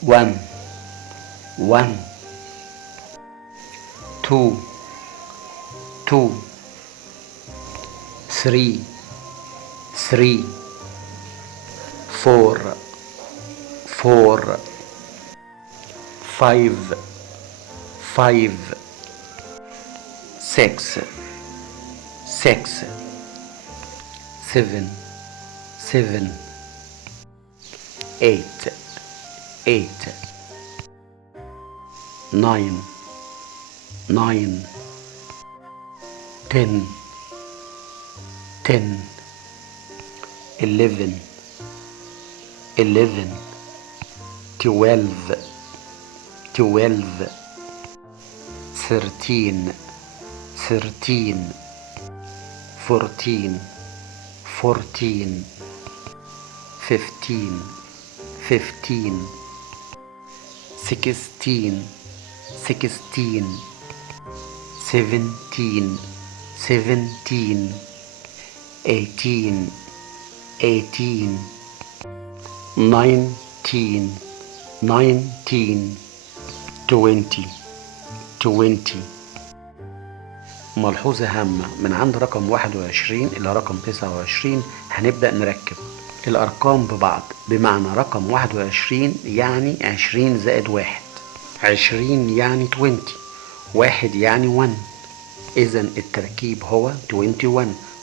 one, one, two, two, three, three, four, four, five, five, six, six, seven, seven, eight, eight, nine, nine, 10, 10, 11, 11, 12, 12, 13, 13, 14, 14, 15, 15, 16, 16, 17, 17, 18, 18, 19, 19, 20, 20. ملحوظة هامة من عند رقم 21 إلى رقم 29 هنبدأ نركب الأرقام ببعض، بمعنى رقم 21 يعني 20 زائد 1، 20 يعني 20، 1 يعني 1، إذا التركيب هو 21،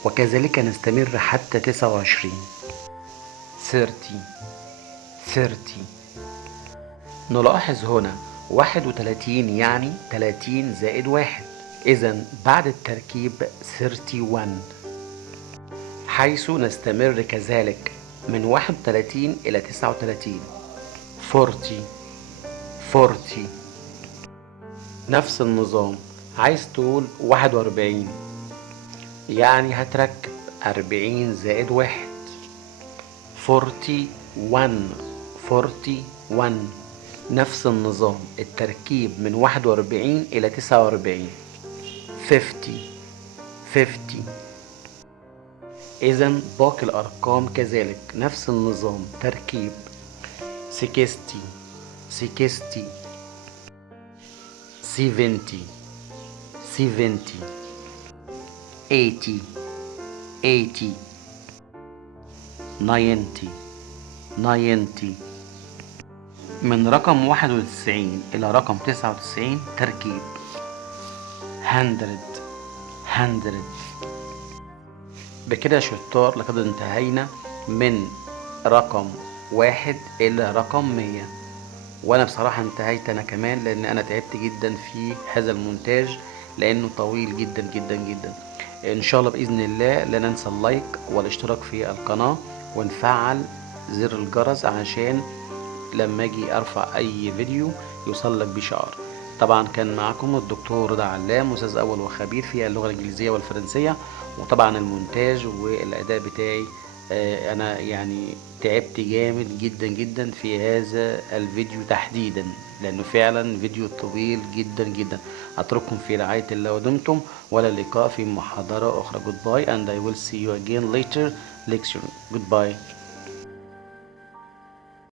وكذلك نستمر حتى 29. 30 30. نلاحظ هنا 31 يعني 30 زائد 1، إذا بعد التركيب 31، حيث نستمر كذلك من 31 إلى 39. 40 40. نفس النظام، عايز تقول 41 يعني هتركب 40 زائد 1. 41 41. نفس النظام، التركيب من 41 إلى 49. 50 50. إذا باقي الأرقام كذلك نفس النظام، تركيب 60 60، 70 70، 80 80، 90 90. من رقم 91 إلى رقم 99 تركيب 100 100. بكده يا شطار لقد انتهينا من رقم 1 إلى رقم 100، وأنا بصراحة انتهيت أنا كمان، لأن أنا تعبت جدا في هذا المونتاج لأنه طويل جدا جدا جدا. إن شاء الله بإذن الله لا ننسى اللايك والاشتراك في القناة ونفعل زر الجرس عشان لما اجي ارفع اي فيديو يوصل لك بشعار. طبعا كان معكم الدكتور رضا علام، استاذ اول وخبير في اللغه الانجليزيه والفرنسيه، وطبعا المونتاج والاداء بتاعي انا يعني تعبت جامد جدا جدا في هذا الفيديو تحديدا، لانه فعلا فيديو طويل جدا جدا. اترككم في رعايه الله ودمتم، ولا اللقاء في محاضره اخرى. Goodbye and I will see you again later lecture. Goodbye.